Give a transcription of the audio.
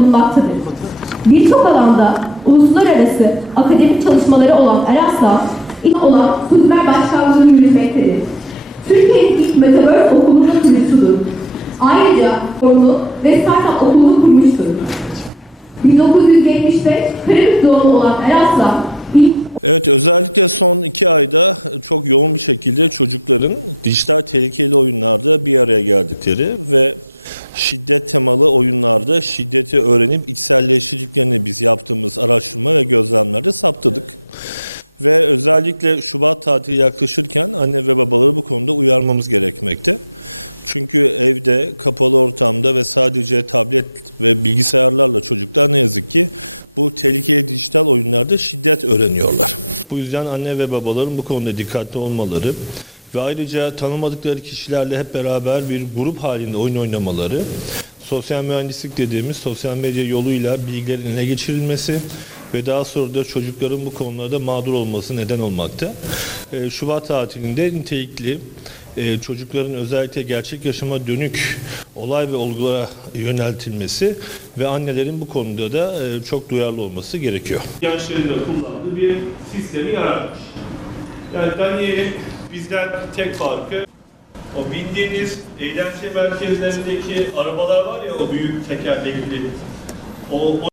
bulunmaktadır. Birçok alanda uluslararası akademik çalışmaları olan Erasmus, ilk olan Kuzmer Başkanlığı yürütmektedir. Türkiye'nin ilk Metaverse okulunun kurucusudur. Ayrıca Ordu ve Startup okulunu kurmuştur. 1975 Karabük doğumlu olan Erasmus, ilk Evet özellikle son iki ayda çok yoğun bir şekilde çocukların dijital tehlikeli oyunlarda bir araya geldikleri ve şiddet temalı oyunlarda şiddeti öğrenip içselleştirdiklerini biz yaptığımız araştırma ve gözlemlerde saptadık. Ve özellikle Şubat tatili yaklaşırken anne ve babaları bu konuda uyarmamız gerekmekte. Çünkü evde, kapalı ortamda ve sadece tablet ve bilgisayarlarla çocuklar ne yazık ki bu tehlikeli dijital oyunlarda şiddet öğreniyorlar. Bu yüzden anne ve babaların bu konuda dikkatli olmaları ve ayrıca tanımadıkları kişilerle hep beraber bir grup halinde oyun oynamaları, sosyal mühendislik dediğimiz sosyal medya yoluyla bilgilerin eline geçirilmesi ve daha sonra da çocukların bu konularda mağdur olması neden olmakta. Ee, Şubat tatilinde nitelikli e, çocukların özellikle gerçek yaşama dönük olay ve olgulara yöneltilmesi ve annelerin bu konuda da e, çok duyarlı olması gerekiyor. gençlerin de kullandığı bir sistemi yaratmış. Yani Daniel'in bizden tek farkı o bindiğiniz eğlence merkezlerindeki arabalar var ya o büyük tekerlekli. O, o